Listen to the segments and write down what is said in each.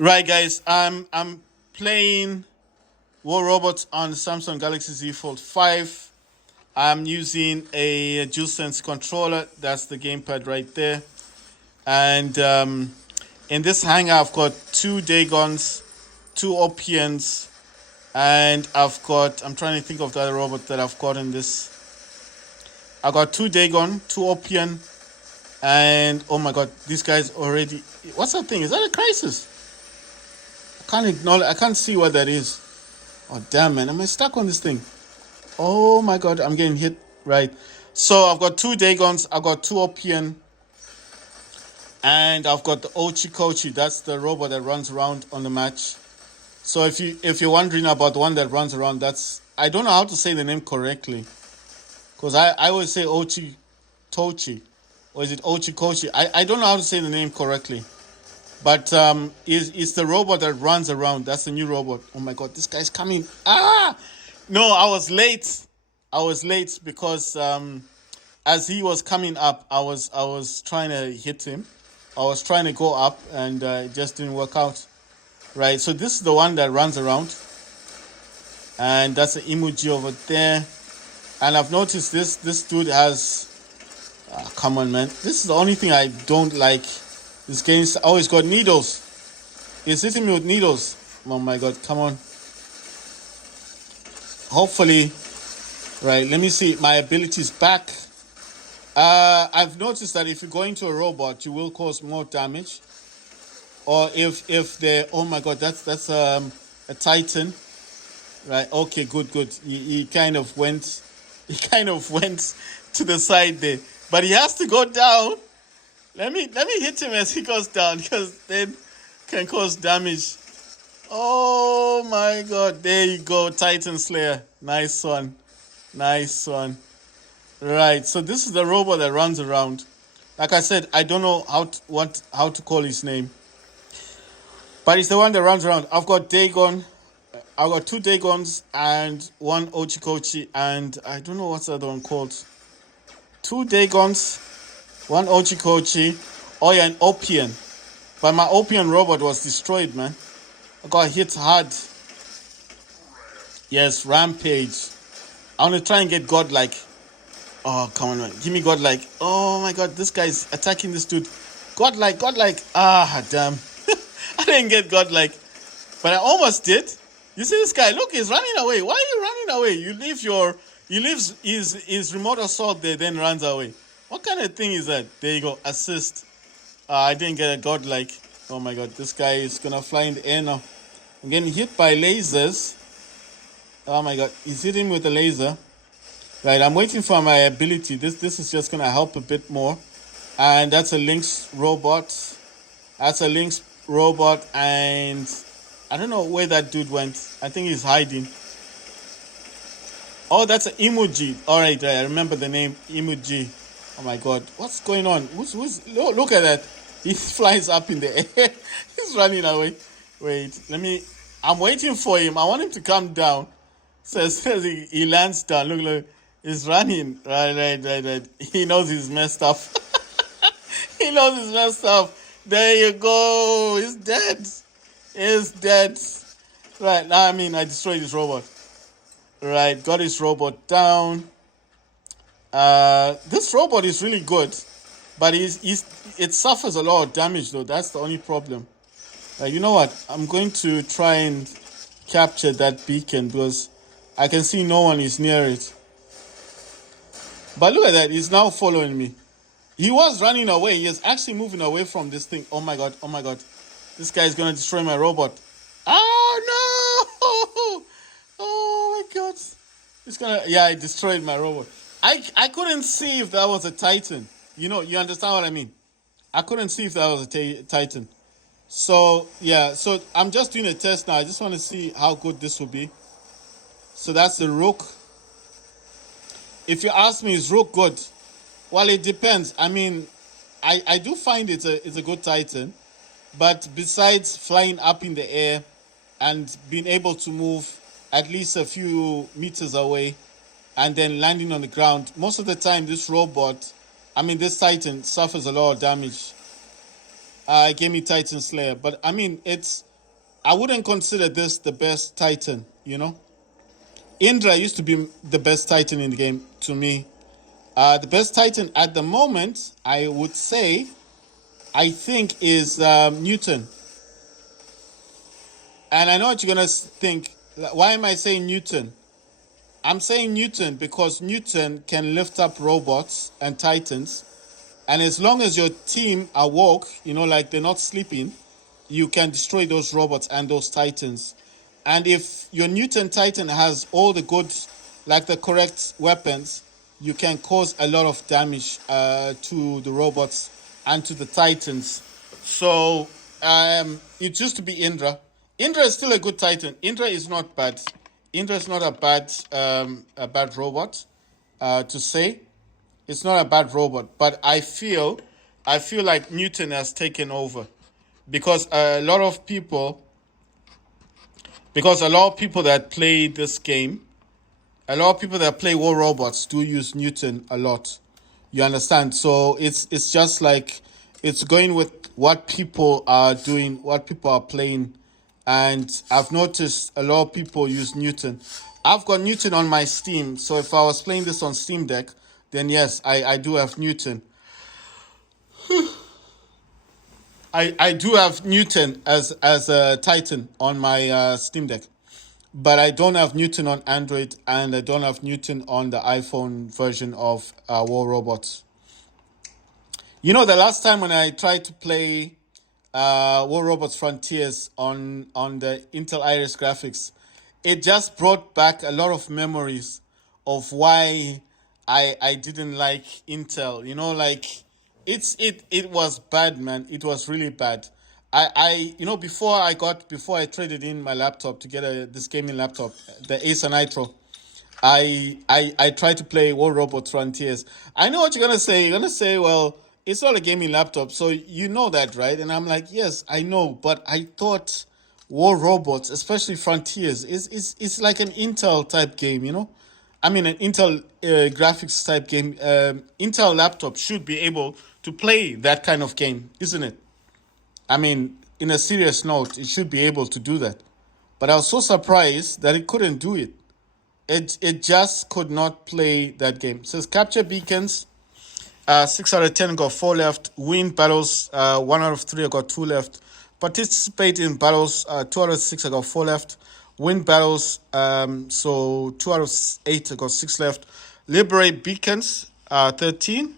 Right, guys. I'm playing War Robots on Samsung Galaxy Z Fold 5. I'm using a DualSense controller. That's the gamepad right there. And in this hangar, I've got two Dagons, two Opians, and I'm trying to think of the other robot that I've got in this. I got two Dagon, two Opian, and oh my god, these guys already. What's that thing? Is that a crisis? I can't see what that is. Oh damn, man, am I stuck on this thing? Oh my god, I'm getting hit. Right. So I've got two Dagons, I've got two Opian, and I've got the Ochikochi. That's the robot that runs around on the match. So if you're wondering about the one that runs around, that's I don't know how to say the name correctly. Because I always say Ochitochi. Or is it Ochikochi? I don't know how to say the name correctly. But it's the robot that runs around. That's the new robot. Oh my god, this guy's coming. Ah! No, I was late. I was late because as he was coming up, I was trying to hit him. I was trying to go up and it just didn't work out. Right, so this is the one that runs around. And that's the emoji over there. And I've noticed this dude has come on, man. This is the only thing I don't like. This game's always got needles. It's hitting me with needles. Oh my god, come on. Hopefully, right, let me see. My ability's back. I've noticed that if you go into a robot, you will cause more damage. Or if they're, oh my god, that's a Titan. Right, okay, good. He kind of went to the side there. But he has to go down. Let me hit him as he goes down, because then can cause damage. Oh my god, there you go, Titan Slayer. Nice one. Right, so this is the robot that runs around. Like I said, I don't know how to call his name. But it's the one that runs around. I've got Dagon. I've got two Dagons and one Ochikochi, and I don't know what's the other one called. Two Dagons, one Ochikochi, oh yeah, an Opian. But my Opian robot was destroyed, man. I got hit hard. Yes, Rampage. I want to try and get Godlike. Oh, come on, man. Give me Godlike. Oh my god, this guy's attacking this dude. Godlike. Ah, damn. I didn't get Godlike. But I almost did. You see this guy? Look, he's running away. Why are you running away? He leaves his remote assault there, then runs away. What kind of thing is that? There you go. Assist. I didn't get a godlike. Oh my god, this guy is gonna fly in the air now. I'm getting hit by lasers. Oh my god, he's hitting with a laser. Right, I'm waiting for my ability. This is just gonna help a bit more. And that's a Lynx robot. And I don't know where that dude went. I think he's hiding. Oh, that's an emoji. All right, I remember the name, emoji. Oh my god, what's going on? Look at that. He flies up in the air. He's running away. Wait, I'm waiting for him. I want him to come down. Says he lands down. Look, he's running. Right. He knows he's messed up. There you go. He's dead. Right, now I destroyed his robot. Right, got his robot down. This robot is really good, but it suffers a lot of damage though. That's the only problem. You know what? I'm going to try and capture that beacon because I can see no one is near it. But look at that, he's now following me. He was running away. He is actually moving away from this thing. Oh my god. This guy is going to destroy my robot. Oh no! Oh my god. I destroyed my robot. I couldn't see if that was a Titan. You understand what I mean? I couldn't see if that was a Titan. So I'm just doing a test now. I just want to see how good this will be. So that's the Rook. If you ask me, is Rook good? Well, it depends. I do find it's a good Titan. But besides flying up in the air and being able to move at least a few meters away and then landing on the ground, most of the time this Titan suffers a lot of damage. It gave me Titan Slayer. But it's I wouldn't consider this the best Titan, you know. Indra used to be the best Titan in the game to me. The best Titan at the moment, I would say, I think, is Newton. And I know what you're going to think. Why am I saying Newton? I'm saying Newton because Newton can lift up robots and Titans. And as long as your team are woke, you know, like they're not sleeping, you can destroy those robots and those Titans. And if your Newton Titan has all the good, like the correct weapons, you can cause a lot of damage to the robots and to the Titans. So it used to be Indra. Indra is still a good Titan. Indra is not bad. Indra is not a bad robot to say. It's not a bad robot, but I feel like Newton has taken over because a lot of people that play this game, a lot of people that play War Robots do use Newton a lot. You understand? So it's just like it's going with what people are doing, what people are playing, and I've noticed a lot of people use Newton. I've got Newton on my Steam, so if I was playing this on Steam Deck, then yes, I do have Newton. I do have Newton as a Titan on my Steam Deck, but I don't have Newton on Android, and I don't have Newton on the iPhone version of War Robots. You know, the last time when I tried to play War Robots Frontiers on the Intel Iris graphics, it just brought back a lot of memories of why I didn't like Intel. You know, like it was bad, man. It was really bad. I you know, before I traded in my laptop to get this gaming laptop, the Acer Nitro, I tried to play War Robots Frontiers. I know what you're gonna say. You're gonna say, well, it's not a gaming laptop, so you know that, right? And I'm like, yes, I know, but I thought War Robots, especially Frontiers, is like an Intel type game, you know? I mean, an Intel graphics type game. Intel laptop should be able to play that kind of game, isn't it? I mean, in a serious note, it should be able to do that. But I was so surprised that it couldn't do it. It just could not play that game. It says capture beacons. 6 out of 10 got 4 left. Win battles. 1 out of 3 I got 2 left. Participate in battles. 2 out of 6 I got 4 left. Win battles. So 2 out of 8 I got 6 left. Liberate beacons. 13.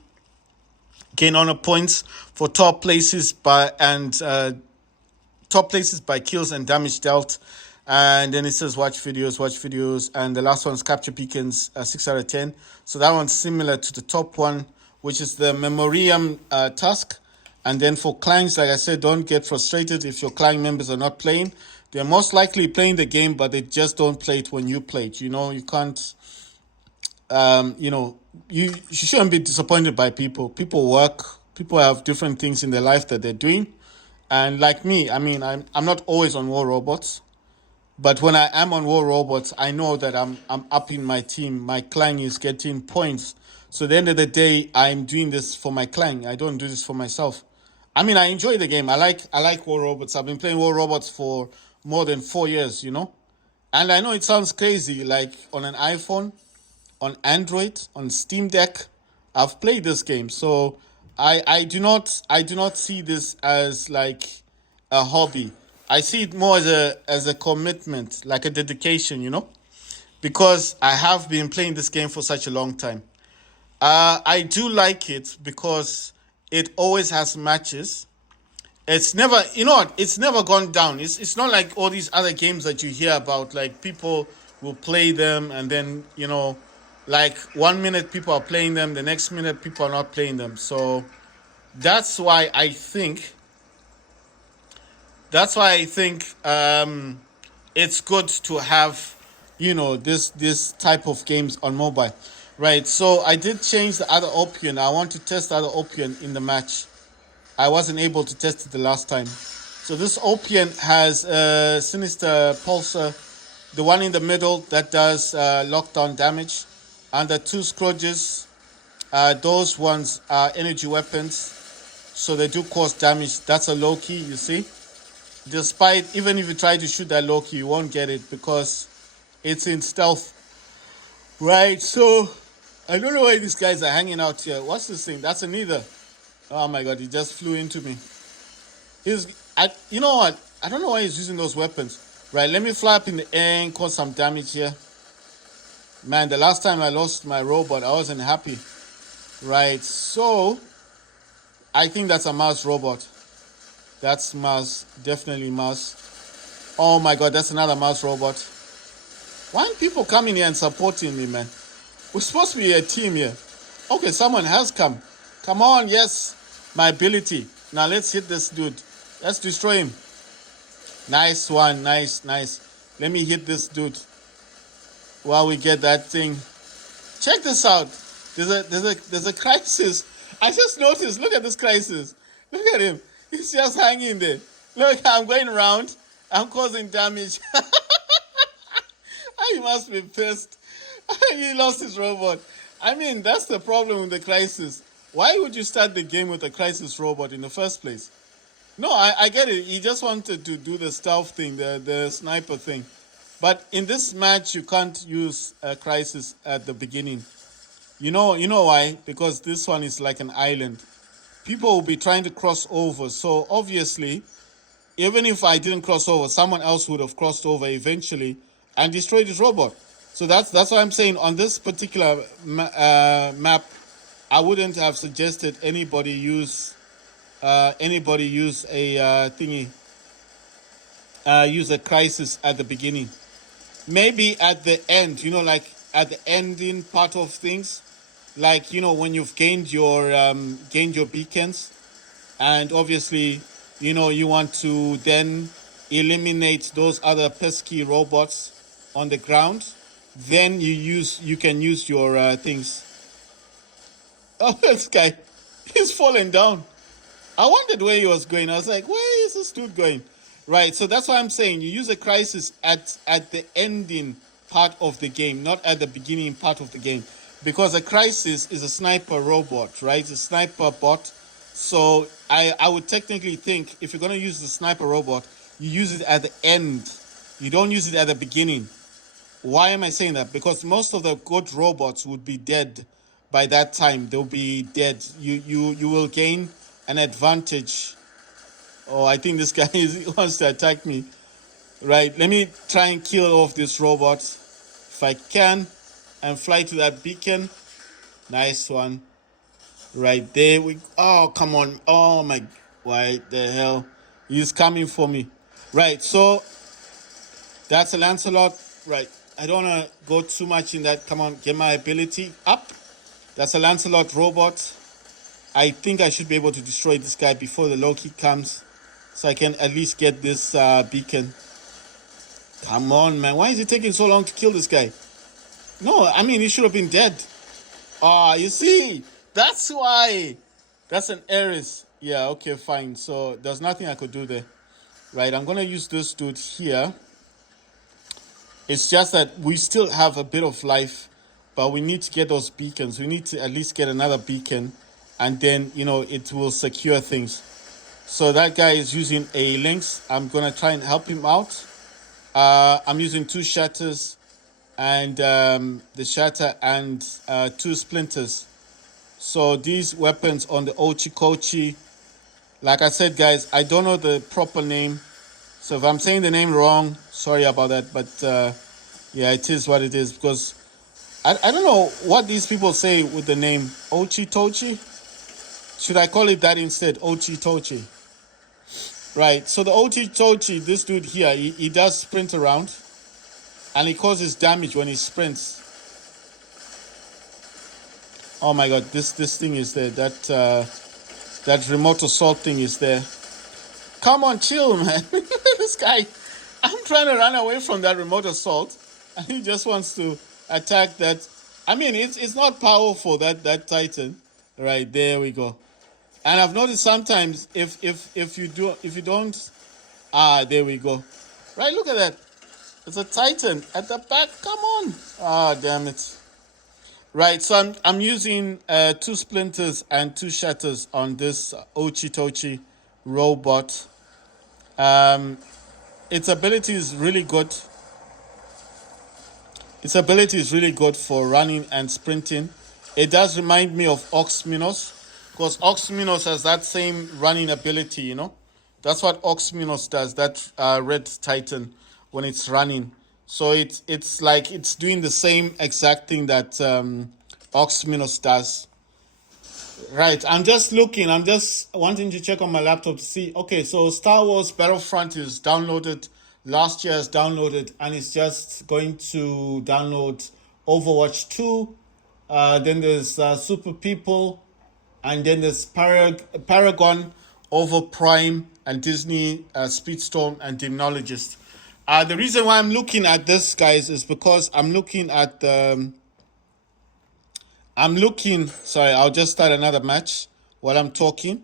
Gain honor points for top places by kills and damage dealt. And then it says watch videos. And the last one is capture beacons, 6 out of 10. So that one's similar to the top one, which is the memoriam task. And then for clients, like I said, don't get frustrated if your client members are not playing. They're most likely playing the game, but they just don't play it when you play it. You know, you can't, you shouldn't be disappointed by people. People work. People have different things in their life that they're doing. And like me, I mean, I'm not always on War Robots. But when I am on War Robots, I know that I'm up in my team. My clan is getting points. So at the end of the day, I'm doing this for my clan. I don't do this for myself. I mean, I enjoy the game. I like War Robots. I've been playing War Robots for more than 4 years, you know. And I know it sounds crazy, like on an iPhone, on Android, on Steam Deck, I've played this game. So I do not see this as like a hobby. I see it more as a commitment, like a dedication, you know, because I have been playing this game for such a long time. I do like it because it always has matches. It's never, you know what, it's never gone down. It's not like all these other games that you hear about, like people will play them and then, you know, like 1 minute people are playing them, the next minute people are not playing them. So that's why I think it's good to have, you know, this type of games on mobile, right? So I did change the other option. I want to test the other option in the match. I wasn't able to test it the last time. So this option has Sinister Pulsar, the one in the middle that does lockdown damage, and the 2 Scourges. Those ones are energy weapons, so they do cause damage. That's a low key, you see. Despite, even if you try to shoot that low key, you won't get it because it's in stealth. Right, so I don't know why these guys are hanging out here. What's this thing? That's a neither. Oh my god, he just flew into me. You know what? I don't know why he's using those weapons. Right, let me fly up in the air and cause some damage here. Man, the last time I lost my robot, I wasn't happy. Right, so I think that's a Mars robot. That's Mars, definitely Mars. Oh my god, that's another Mars robot. Why aren't people coming here and supporting me, man? We're supposed to be a team here. Okay, someone has come. Come on, yes. My ability. Now let's hit this dude. Let's destroy him. Nice one, nice. Let me hit this dude while we get that thing. Check this out. There's a crisis. I just noticed. Look at this crisis. Look at him. He's just hanging there. Look, I'm going around. I'm causing damage. He must be pissed. He lost his robot. I mean, that's the problem with the crisis. Why would you start the game with a crisis robot in the first place? No, I get it. He just wanted to do the stealth thing, the sniper thing. But in this match, you can't use a crisis at the beginning. You know why? Because this one is like an island. People will be trying to cross over. So obviously, even if I didn't cross over, someone else would have crossed over eventually and destroyed his robot. So that's what I'm saying. On this particular map, I wouldn't have suggested anybody use a thingy, use a crisis at the beginning. Maybe at the end, like at the ending part of things, like when you've gained your beacons, and obviously you want to then eliminate those other pesky robots on the ground. Then you can use your things. Oh, this guy, he's fallen down. I wondered where he was going. I was like, where is this dude going? Right, so that's why I'm saying you use a crisis at the ending part of the game, not at the beginning part of the game. Because a crisis is a sniper robot, right? It's a sniper bot. So I would technically think if you're going to use the sniper robot, you use it at the end. You don't use it at the beginning. Why am I saying that? Because most of the good robots would be dead by that time. They'll be dead. You will gain an advantage. Oh, I think this guy wants to attack me. Right, let me try and kill off this robot if I can and fly to that beacon. Nice one. Right there we. Oh, come on. Oh my. Why the hell? He's coming for me. Right, so that's a Lancelot. Right, I don't want to go too much in that. Come on, get my ability up. That's a Lancelot robot. I think I should be able to destroy this guy before the low kick comes, so I can at least get this beacon. Come on, man. Why is it taking so long to kill this guy? No, I mean, he should have been dead. You see? That's why. That's an Ares. Yeah, okay, fine. So there's nothing I could do there. Right, I'm going to use this dude here. It's just that we still have a bit of life, but we need to get those beacons. We need to at least get another beacon, and then, it will secure things. So that guy is using a lynx. I'm going to try and help him out. I'm using 2 shatters and the shatter and 2 splinters. So these weapons on the Ochi, like I said, guys, I don't know the proper name. So if I'm saying the name wrong, sorry about that. But yeah, it is what it is, because I don't know what these people say with the name Ochi. Should I call it that instead? Ochi. Right, so the Ochi, this dude here, he does sprint around, and he causes damage when he sprints. Oh my god, this thing is there. That remote assault thing is there. Come on, chill, man. This guy, I'm trying to run away from that remote assault, and he just wants to attack that. I mean, it's not powerful, that Titan. Right, there we go. And I've noticed sometimes if you don't, there we go. Right, look at that. It's a Titan at the back. Come on. Damn it. Right, so I'm using 2 splinters and 2 shatters on this Ochi robot. Um, its ability is really good. Its ability is really good for running and sprinting. It does remind me of Oxminos, because Oxminos has that same running ability, you know. That's what Oxminos does, that red titan, when it's running. So it's like it's doing the same exact thing that Oxminos does. Right, I'm just looking. I'm just wanting to check on my laptop to see. Okay, so Star Wars Battlefront is downloaded. Last year is downloaded, and it's just going to download Overwatch 2. Then there's Super People, and then there's Paragon, Over Prime, and Disney Speedstorm and Demonologist. The reason why I'm looking at this, guys, is because I'm looking at the. Sorry, I'll just start another match while I'm talking.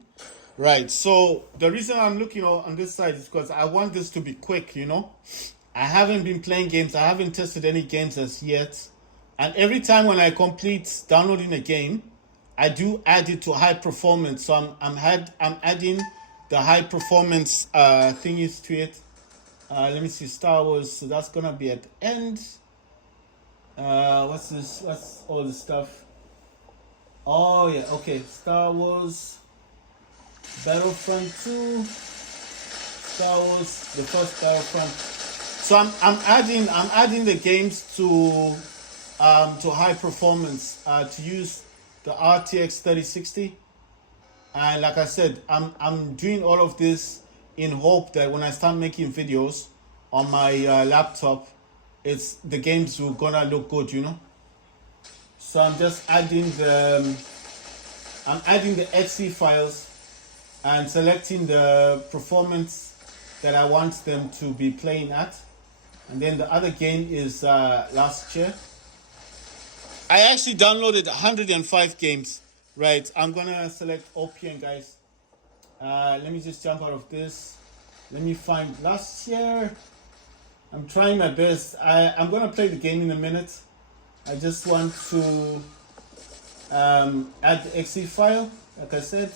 Right, so the reason I'm looking on this side is because I want this to be quick, you know. I haven't been playing games, I haven't tested any games as yet. And every time when I complete downloading a game, I do add it to high performance. So I'm adding the high performance thingies to it. Let me see, Star Wars, so that's gonna be at the end. What's this? What's all this stuff? Oh yeah, okay. Star Wars Battlefront 2. Star Wars, the first Battlefront. So I'm adding the games to high performance to use the RTX 3060. And like I said, I'm doing all of this in hope that when I start making videos on my laptop, the games will gonna look good, you know. So I'm just adding the exe files and selecting the performance that I want them to be playing at. And then the other game is last year. I actually downloaded 105 games. Right, I'm gonna select OPN, guys. Let me just jump out of this. Let me find last year. I'm trying my best. I'm gonna play the game in a minute. I just want to add the exe file, like I said.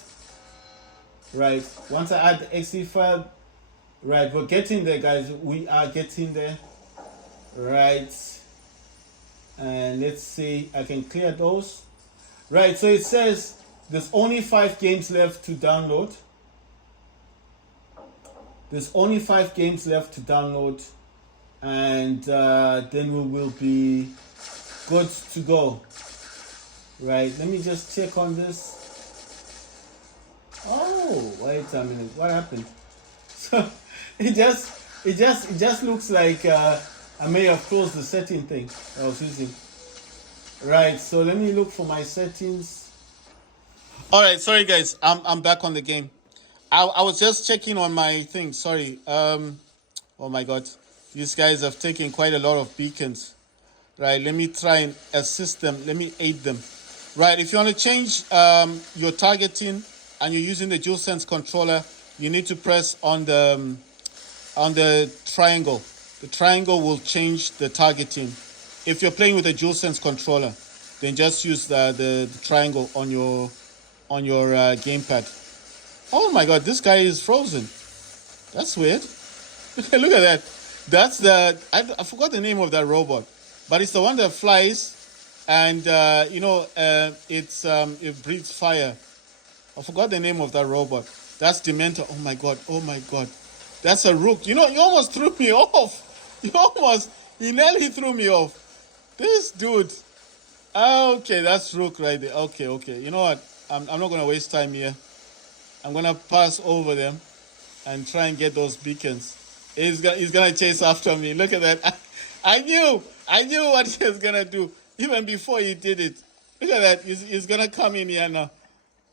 Right, once I add the exe file, right, we're getting there, guys. We are getting there. Right, and let's see, I can clear those. Right, so it says there's only 5 games left to download. There's only 5 games left to download, and then we will be good to go. Right, let me just check on this. Oh, wait a minute, what happened? So it just looks like I may have closed the setting thing I was using. Right, so let me look for my settings. All right, sorry guys, I'm back on the game. I was just checking on my thing. Sorry. Oh my God, these guys have taken quite a lot of beacons. Right, let me try and assist them. Let me aid them. Right, if you want to change your targeting and you're using the DualSense controller, you need to press on the triangle. The triangle will change the targeting. If you're playing with a DualSense controller, then just use the triangle on your gamepad. Oh my God, this guy is frozen. That's weird. Look at that. That's I forgot the name of that robot, but it's the one that flies, and it breathes fire. I forgot the name of that robot. That's Dementor. Oh my God. Oh my God. That's a Rook. You almost threw me off. He nearly threw me off. This dude. Okay, that's Rook right there. Okay. You know what? I'm not going to waste time here. I'm going to pass over them and try and get those beacons. He's going to chase after me. Look at that. I knew what he was going to do even before he did it. Look at that. He's going to come in here now.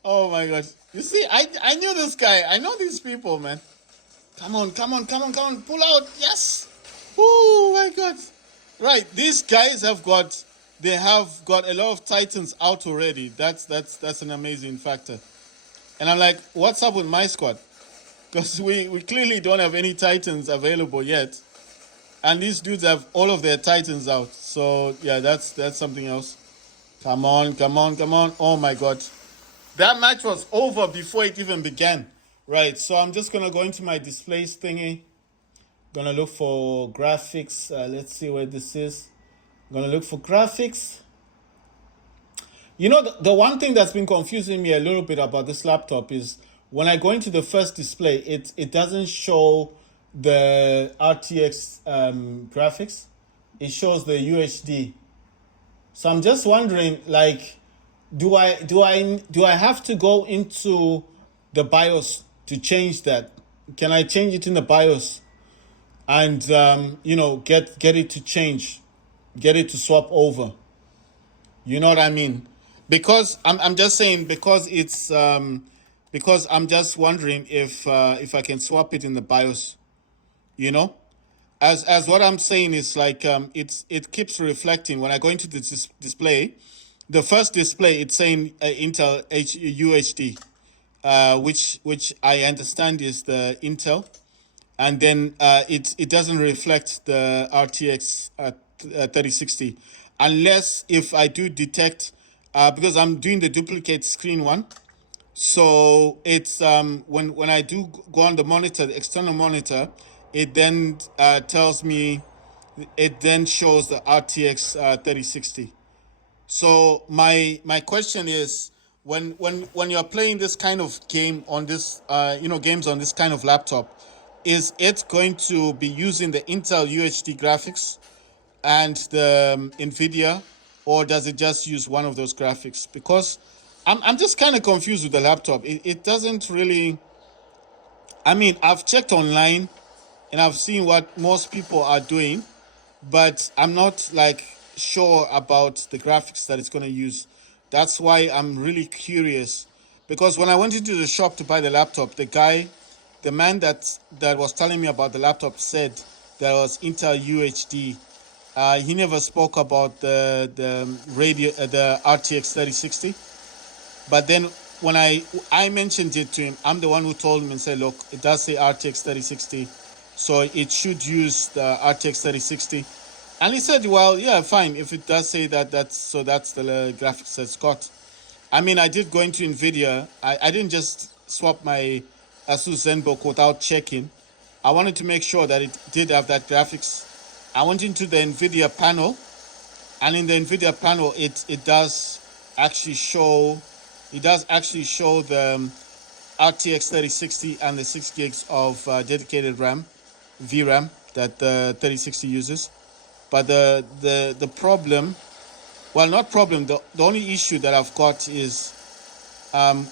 Oh my God. You see, I knew this guy. I know these people, man. Come on. Pull out. Yes. Oh my God. Right. These guys have got a lot of Titans out already. That's an amazing factor. And I'm like, what's up with my squad? Because we clearly don't have any Titans available yet. And these dudes have all of their Titans out. So yeah, that's something else. Come on. Oh my God. That match was over before it even began. Right, so I'm just gonna go into my displays thingy. Gonna look for graphics. Let's see where this is. Gonna look for graphics. You know, the one thing that's been confusing me a little bit about this laptop is when I go into the first display, it doesn't show the RTX graphics. It shows the UHD. So I'm just wondering, like, do I have to go into the BIOS to change that? Can I change it in the BIOS and get it to change, get it to swap over? You know what I mean? Because I'm just saying, because it's because I'm just wondering if I can swap it in the BIOS. You know, as what I'm saying is like it keeps reflecting when I go into the display. The first display, it's saying Intel UHD, which I understand is the Intel, and then it doesn't reflect the RTX 3060, unless if I do detect, because I'm doing the duplicate screen one. So it's when I do go on the monitor, the external monitor, it then tells me, it then shows the RTX 3060. So my question is, when you're playing this kind of game on this games on this kind of laptop, is it going to be using the Intel UHD graphics and the Nvidia, or does it just use one of those graphics? Because I'm just kind of confused with the laptop. It doesn't really. I mean, I've checked online and I've seen what most people are doing, but I'm not like sure about the graphics that it's going to use. That's why I'm really curious, because when I went into the shop to buy the laptop, the man that was telling me about the laptop said there was Intel UHD. He never spoke about the RTX 3060. But then when I mentioned it to him, I'm the one who told him and said, look, it does say RTX 3060, so it should use the RTX 3060. And he said, well, yeah, fine. If it does say that, that's the graphics that's got. I mean, I did go into NVIDIA. I didn't just swap my Asus ZenBook without checking. I wanted to make sure that it did have that graphics. I went into the NVIDIA panel, and in the NVIDIA panel, it does actually show the RTX 3060 and the 6 gigs of dedicated RAM, VRAM, that the 3060 uses. But the problem, well, not problem, the only issue that I've got is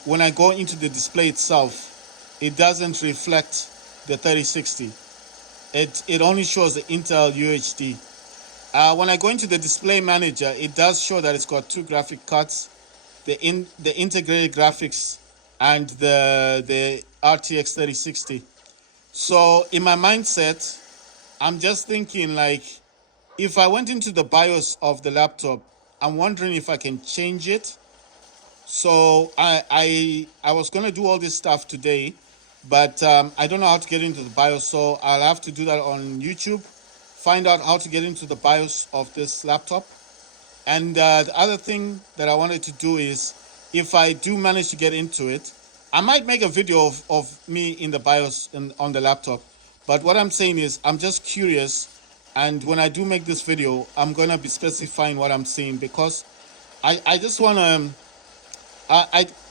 when I go into the display itself, it doesn't reflect the 3060. It only shows the Intel UHD. When I go into the display manager, it does show that it's got two graphic cards, the integrated graphics and the RTX 3060. So in my mindset, I'm just thinking, like, if I went into the BIOS of the laptop, I'm wondering if I can change it. So I was gonna do all this stuff today, but I don't know how to get into the BIOS. So I'll have to do that on YouTube, find out how to get into the BIOS of this laptop. And the other thing that I wanted to do is, if I do manage to get into it, I might make a video of me in the BIOS on the laptop. But what I'm saying is, I'm just curious. And when I do make this video, I'm going to be specifying what I'm seeing, because I just want to,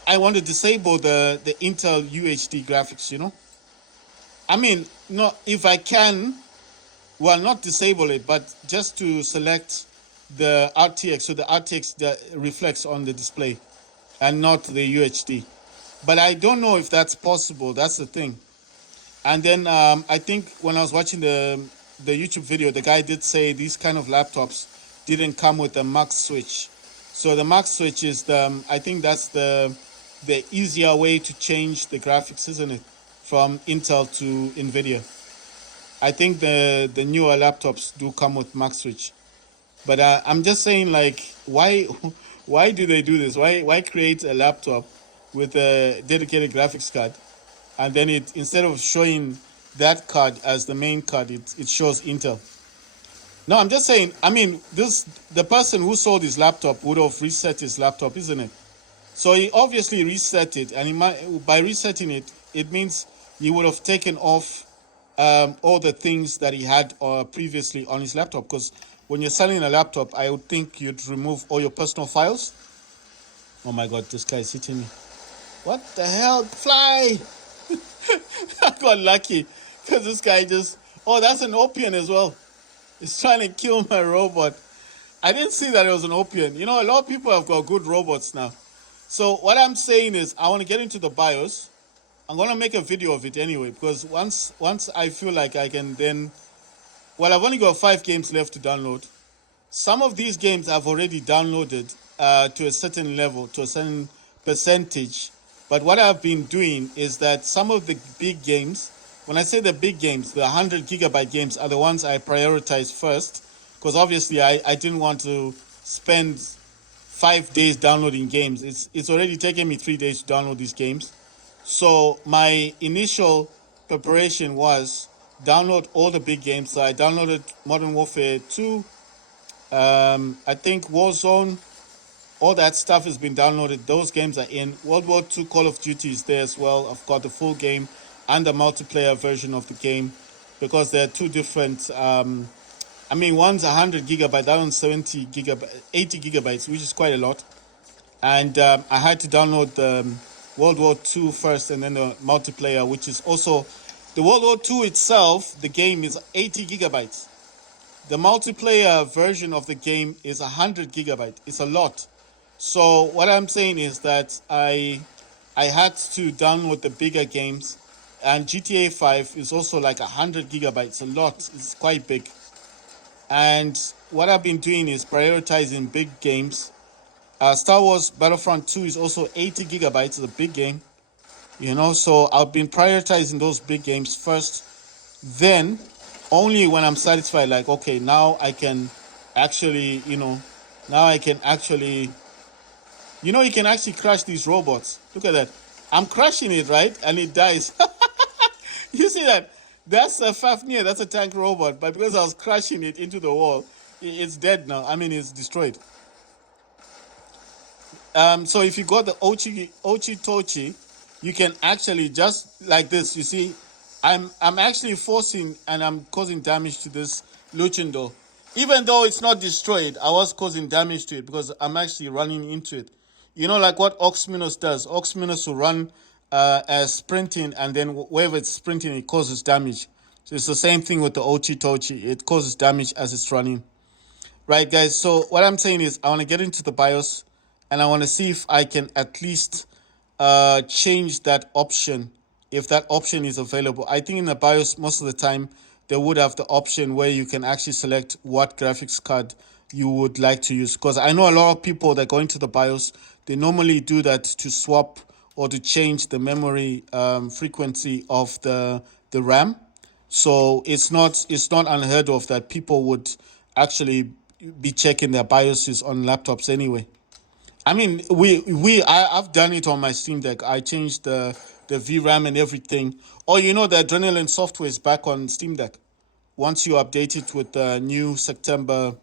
I want to disable the Intel UHD graphics, you know. I mean, no, if I can, well, not disable it, but just to select the RTX, so the RTX that reflects on the display and not the UHD. But I don't know if that's possible. That's the thing. And then I think when I was watching the YouTube video, the guy did say these kind of laptops didn't come with a max switch. So the max switch is I think that's the easier way to change the graphics, isn't it? From Intel to NVIDIA. I think the newer laptops do come with max switch. But I'm just saying, like, why do they do this? Why create a laptop with a dedicated graphics card, and then it, instead of showing that card as the main card, it shows Intel? No, I'm just saying, I mean, the person who sold his laptop would have reset his laptop, isn't it? So he obviously reset it, and by resetting it, it means he would have taken off all the things that he had previously on his laptop. Because when you're selling a laptop, I would think you'd remove all your personal files. Oh my God, this guy is hitting me. What the hell? Fly! I got lucky because this guy just... Oh, that's an Opian as well. He's trying to kill my robot. I didn't see that it was an Opian. You know, a lot of people have got good robots now. So what I'm saying is I want to get into the BIOS. I'm going to make a video of it anyway, because once I feel like I can then... Well, I've only got 5 games left to download. Some of these games I've already downloaded to a certain level, to a certain percentage. But what I've been doing is that some of the big games, when I say the big games, the 100 gigabyte games are the ones I prioritize first. Because obviously I didn't want to spend 5 days downloading games. It's already taken me 3 days to download these games. So my initial preparation was download all the big games. So I downloaded Modern Warfare 2, I think Warzone, all that stuff has been downloaded. Those games are in. World War II Call of Duty is there as well. I've got the full game and the multiplayer version of the game, because they're 2 different... I mean, one's 100 gigabytes, that one's 80 gigabytes, which is quite a lot. And I had to download the World War II first, and then the multiplayer, which is also... The World War II itself, the game is 80 gigabytes. The multiplayer version of the game is 100 gigabytes. It's a lot. So what I'm saying is that I had to download the bigger games, and GTA 5 is also like 100 gigabytes, a lot. It's quite big. And what I've been doing is prioritizing big games. Star Wars Battlefront 2 is also 80 gigabytes. It's a big game, you know. So I've been prioritizing those big games first. Then only when I'm satisfied, like, okay, now I can actually, you know, you know, you can actually crash these robots. Look at that. I'm crashing it, right? And it dies. You see that? That's a Fafnir. That's a tank robot. But because I was crashing it into the wall, it's dead now. I mean, it's destroyed. So if you got the Ochi Tochi, you can actually just like this. You see, I'm actually forcing and I'm causing damage to this Luchendo. Even though it's not destroyed, I was causing damage to it because I'm actually running into it. You know, like what Oxminus does. Oxminus will run as sprinting, and then wherever it's sprinting, it causes damage. So it's the same thing with the Ochi Tochi. It causes damage as it's running. Right, guys? So what I'm saying is I want to get into the BIOS, and I want to see if I can at least change that option, if that option is available. I think in the BIOS, most of the time, they would have the option where you can actually select what graphics card you would like to use. Because I know a lot of people that go into the BIOS, they normally do that to swap or to change the memory frequency of the RAM. So it's not unheard of that people would actually be checking their BIOSes on laptops anyway. I mean, I've done it on my Steam Deck. I changed the VRAM and everything. Oh, you know, the Adrenaline software is back on Steam Deck. Once you update it with the new September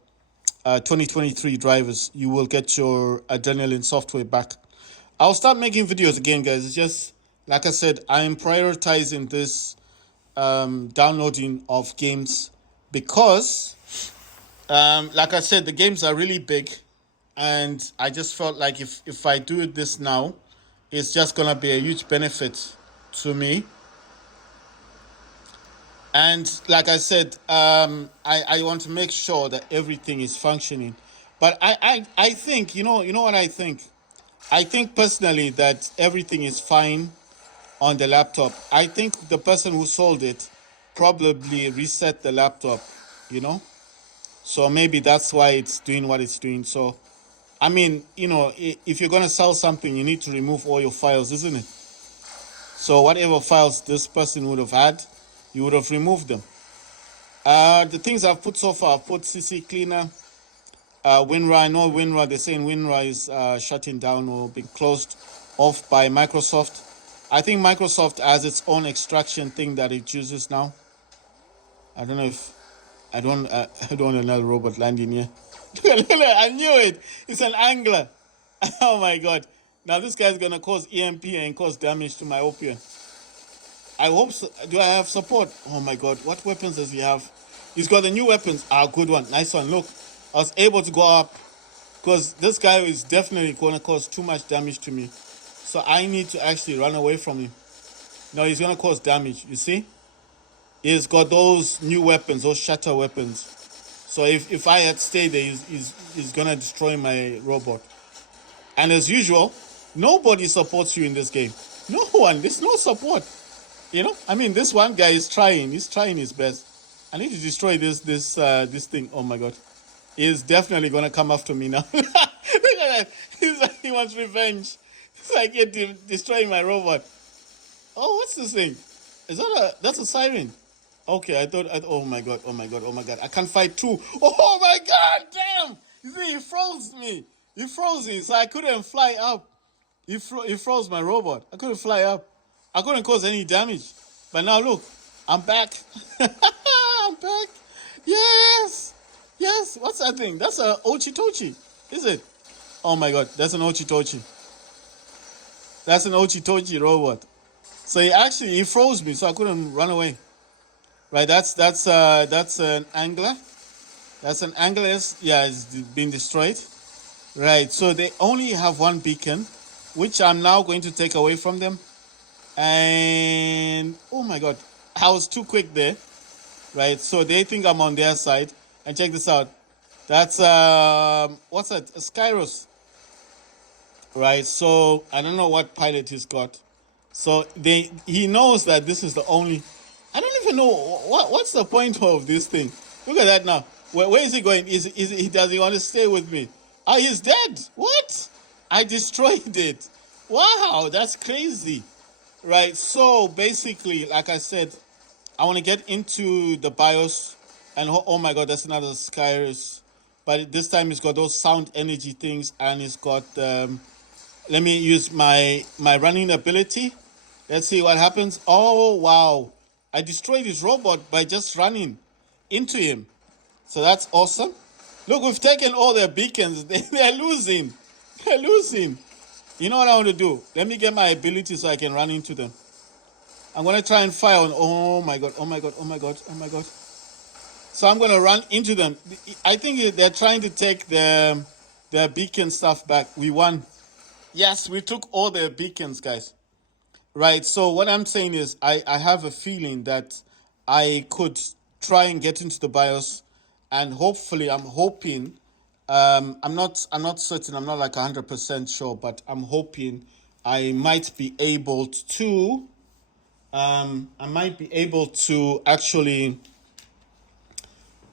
2023 drivers, you will get your Adrenaline software back. I'll start making videos again, guys. It's just, like I said, I'm prioritizing this downloading of games because, like I said, the games are really big. And I just felt like if I do this now, it's just going to be a huge benefit to me. And like I said, I want to make sure that everything is functioning. But I think, you know what I think? I think personally that everything is fine on the laptop. I think the person who sold it probably reset the laptop, you know? So maybe that's why it's doing what it's doing. So, I mean, you know, if you're going to sell something, you need to remove all your files, isn't it? So whatever files this person would have had, you would have removed them. The things I've put so far, I've put CC Cleaner, WinRAR. I know WinRAR, they're saying WinRAR is shutting down or being closed off by Microsoft. I think Microsoft has its own extraction thing that it uses now. I don't know if... I don't want another robot landing here. Look, I knew it. It's an angler. Oh my God. Now this guy's going to cause EMP and cause damage to my Opium. I hope so. Do I have support? Oh my god, what weapons does he have? He's got the new weapons. Ah, good one. Nice one. Look, I was able to go up because this guy is definitely going to cause too much damage to me. So I need to actually run away from him. No, he's going to cause damage. You see? He's got those new weapons, those shatter weapons. So if I had stayed there, he's going to destroy my robot. And as usual, nobody supports you in this game. No one. There's no support. You know, I mean, this one guy is trying. He's trying his best. I need to destroy this thing. Oh my god, he's definitely gonna come after me now. Look at that. He wants revenge. It's like destroying my robot. Oh, what's this thing? Is that that's a siren? Okay, I thought. Oh my god. Oh my god. Oh my god. I can't fight two. Oh my god. Damn. You see, he froze me. He froze me, so I couldn't fly up. He froze my robot. I couldn't fly up. I couldn't cause any damage. But now look, I'm back. I'm back. Yes. Yes. What's that thing? That's a Ochitochi. Is it? Oh my god, that's an Ochitochi. That's an Ochitochi robot. So he froze me, so I couldn't run away. Right, that's an angler. That's an angler. Yeah, it's been destroyed. Right, so they only have one beacon, which I'm now going to take away from them. And oh my god, I was too quick there. Right, so they think I'm on their side. And check this out. That's what's that? A Skyros. Right, so I don't know what pilot he's got. So he knows that this is the only. I don't even know what's the point of this thing. Look at that now. Where is he going? Does he want to stay with me? Ah, he's dead. What? I destroyed it. Wow, that's crazy. Right, so basically, like I said, I want to get into the BIOS, and oh my god, that's another Skyrus. But this time it's got those sound energy things, and it's got. Let me use my running ability. Let's see what happens. Oh wow, I destroyed his robot by just running into him. So that's awesome. Look, we've taken all their beacons. They're losing. They're losing. You know what I want to do? Let me get my ability so I can run into them. I'm going to try and fire on. Oh my god. Oh my god. Oh my god. Oh my god. So I'm going to run into them. I think they're trying to take their beacon stuff back. We won. Yes, we took all their beacons, guys. Right. So what I'm saying is I have a feeling that I could try and get into the BIOS, and hopefully I'm hoping I'm not certain, I'm not like 100% sure, but I'm hoping I might be able to actually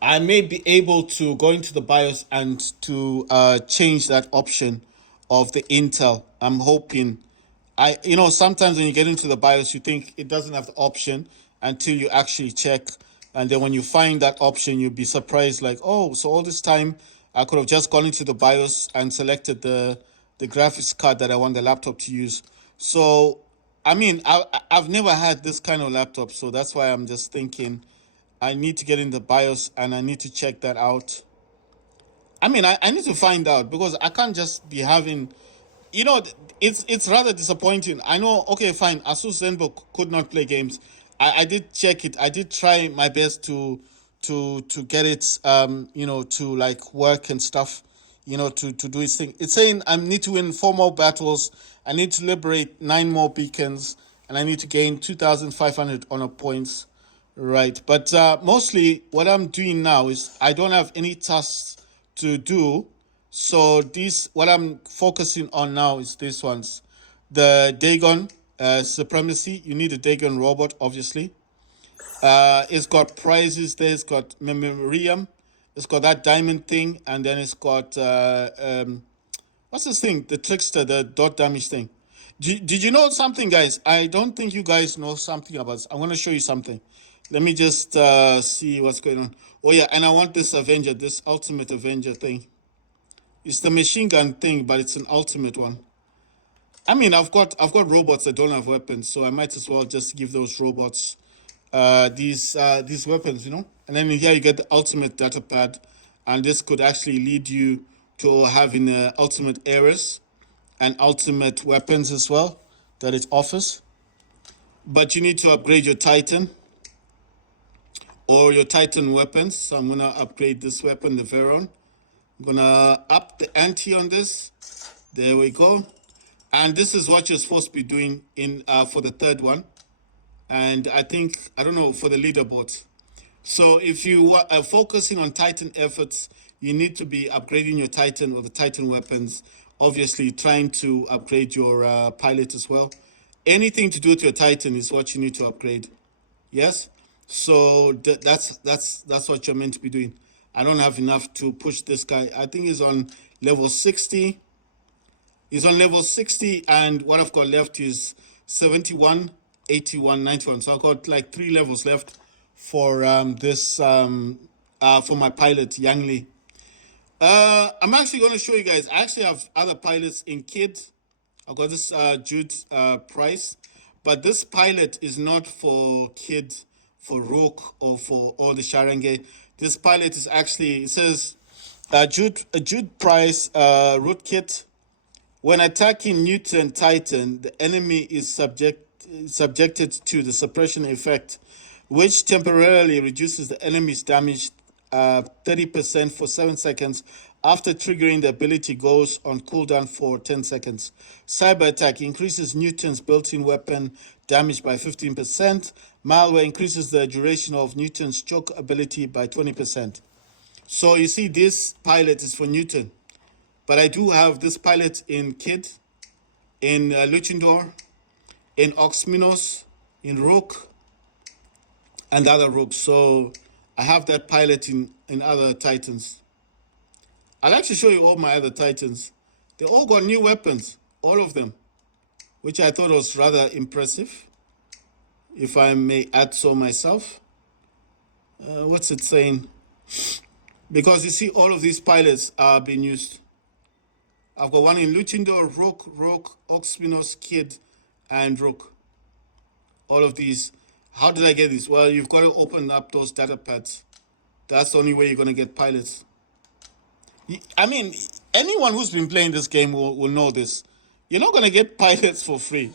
I may be able to go into the BIOS and to change that option of the Intel. I'm hoping. Sometimes when you get into the BIOS, you think it doesn't have the option until you actually check. And then when you find that option, you'll be surprised, like, oh, so all this time I could have just gone into the BIOS and selected the graphics card that I want the laptop to use. So, I mean, I've never had this kind of laptop, so that's why I'm just thinking I need to get in the BIOS and I need to check that out. I mean, I need to find out because I can't just be having, it's rather disappointing. I know, okay, fine, Asus ZenBook could not play games. I did check it. I did try my best to get it, to like work and stuff, to do its thing. It's saying I need to win 4 more battles. I need to liberate 9 more beacons, and I need to gain 2,500 honor points. Right, but mostly what I'm doing now is I don't have any tasks to do. So what I'm focusing on now is these ones. The Dagon Supremacy. You need a Dagon robot, obviously. It's got prizes there. It's got Memoriam. It's got that diamond thing. And then it's got, what's this thing? The Trickster, the dot damage thing. Did you know something, guys? I don't think you guys know something about this. I'm going to show you something. Let me just see what's going on. Oh, yeah, and I want this Avenger, this Ultimate Avenger thing. It's the machine gun thing, but it's an ultimate one. I mean, I've got robots that don't have weapons, so I might as well just give those robots these weapons, And then here you get the ultimate data pad, and this could actually lead you to having ultimate errors and ultimate weapons as well that it offers. but you need to upgrade your Titan or your Titan weapons. So I'm gonna upgrade this weapon, the Veron. I'm gonna up the ante on this. There we go. And this is what you're supposed to be doing in for the third one. And I think, I don't know, for the leaderboard. So if you are focusing on Titan efforts, you need to be upgrading your Titan or the Titan weapons. Obviously, trying to upgrade your pilot as well. Anything to do with your Titan is what you need to upgrade. Yes. So that's what you're meant to be doing. I don't have enough to push this guy. I think he's on level 60. He's on level 60, and what I've got left is 71, 81, 91. So I've got like 3 levels left for this for my pilot, Yang Li. I'm actually going to show you guys. I actually have other pilots in Kid. I've got this Jude Price, but this pilot is not for Kid, for Rook, or for all the Sharange. This pilot is actually, it says Jude Price root kit. When attacking Newton Titan, the enemy is subjected to the suppression effect, which temporarily reduces the enemy's damage 30% for 7 seconds. After triggering, the ability goes on cooldown for 10 seconds. Cyber attack increases Newton's built-in weapon damage by 15%. Malware increases the duration of Newton's choke ability by 20%. So you see, this pilot is for Newton. But I do have this pilot in Kid, in Luchindor, in Oxminos, in Rook, and other Rooks. So I have that pilot in other Titans. I'll actually show you all my other Titans. They all got new weapons, all of them, which I thought was rather impressive, if I may add so myself. What's it saying? Because you see, all of these pilots are being used. I've got one in Luchindor, Rook, Oxminos, Kid, and Rook. All of these. How did I get these? Well, you've got to open up those data pads. That's the only way you're going to get pilots. I mean, anyone who's been playing this game will know this. You're not going to get pilots for free.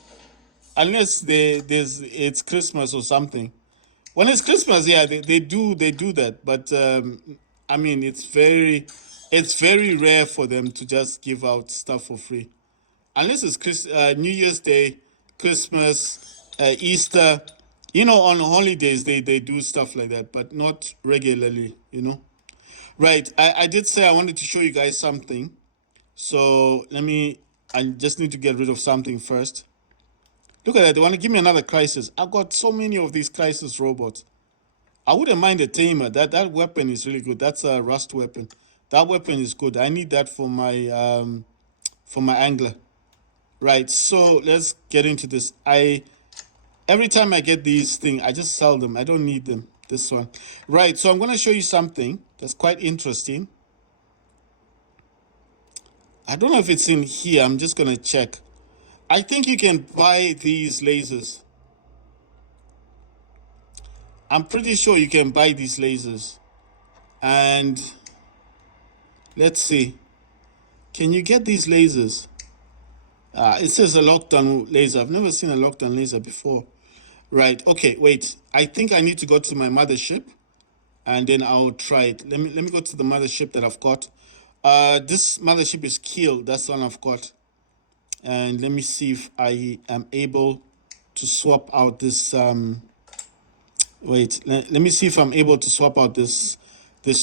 Unless it's Christmas or something. When it's Christmas, yeah, they do that. But, I mean, it's very rare for them to just give out stuff for free, unless it's New Year's Day, Christmas, Easter. On holidays they do stuff like that, but not regularly. Right? I did say I wanted to show you guys something, so I just need to get rid of something first. Look at that. They want to give me another crisis. I've got so many of these crisis robots. I wouldn't mind a tamer. That weapon is really good. That's a rust weapon. That weapon is good. I need that for my angler. Right, so let's get into this. Every time I get these things, I just sell them. I don't need them. This one. Right, so I'm going to show you something that's quite interesting. I don't know if it's in here. I'm just going to check. I think you can buy these lasers. I'm pretty sure you can buy these lasers. And let's see. Can you get these lasers? It says a lockdown laser. I've never seen a lockdown laser before. Right. Okay, wait. I think I need to go to my mothership and then I'll try it. Let me go to the mothership that I've got. This mothership is Kiel. That's the one I've got. And let me see if I am able to swap out this wait, let me see if I'm able to swap out this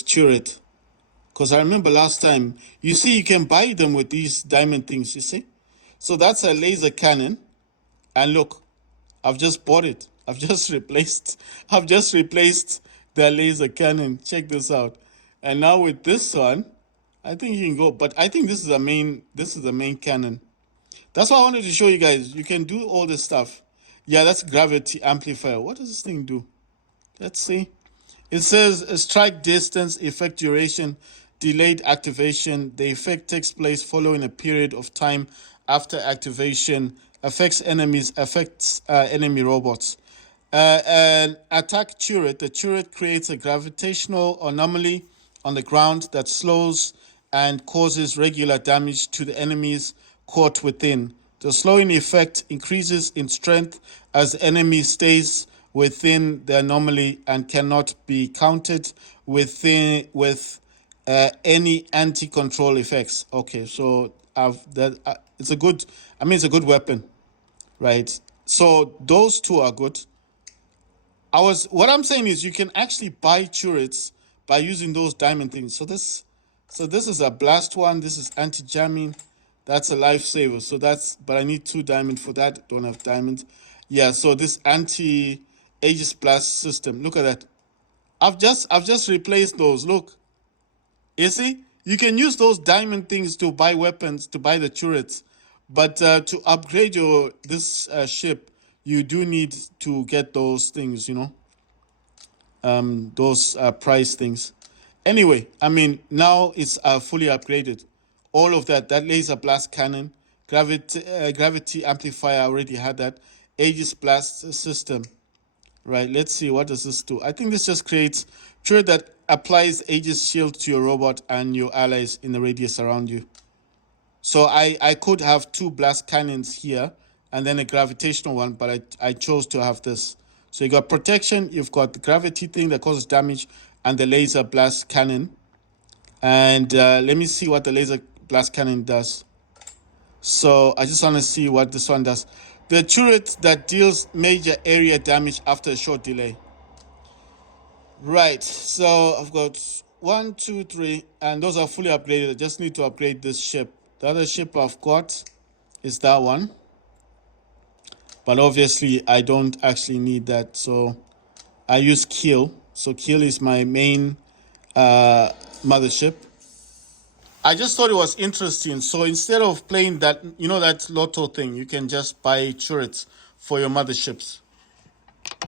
turret. Because I remember last time, you see, you can buy them with these diamond things, you see? So that's a laser cannon. And look, I've just bought it. I've just replaced the laser cannon. Check this out. And now with this one, I think you can go. But I think this is the main cannon. That's why I wanted to show you guys. You can do all this stuff. Yeah, that's gravity amplifier. What does this thing do? Let's see. It says strike distance, effect duration, delayed activation. The effect takes place following a period of time after activation. Affects enemies, affects enemy robots. An attack turret. The turret creates a gravitational anomaly on the ground that slows and causes regular damage to the enemies caught within. The slowing effect increases in strength as the enemy stays within the anomaly and cannot be countered with any anti-control effects. Okay, so it's a good. I mean, it's a good weapon, right? So those two are good. What I'm saying is you can actually buy turrets by using those diamond things. So this is a blast one. This is anti-jamming. That's a lifesaver. So but I need 2 diamond for that. Don't have diamonds. Yeah. So this anti-Aegis blast system. Look at that. I've just replaced those. Look. You see, you can use those diamond things to buy weapons, to buy the turrets, but to upgrade this ship, you do need to get those things. Those price things. Anyway, I mean, now it's fully upgraded. All of that laser blast cannon, gravity amplifier, I already had that. Aegis blast system. Right, let's see, what does this do? I think this just creates turret that applies Aegis shield to your robot and your allies in the radius around you. So I could have 2 blast cannons here and then a gravitational one, but I chose to have this. So you got protection, you've got the gravity thing that causes damage, and the laser blast cannon. And let me see what the laser blast cannon does. So I just want to see what this one does. The turret that deals major area damage after a short delay. Right, so I've got 1, 2, 3, and those are fully upgraded. I just need to upgrade this ship. The other ship I've got is that one. But obviously I don't actually need that, so I use Kiel. So Kiel is my main mothership. I just thought it was interesting. So instead of playing that, that lotto thing, you can just buy turrets for your motherships.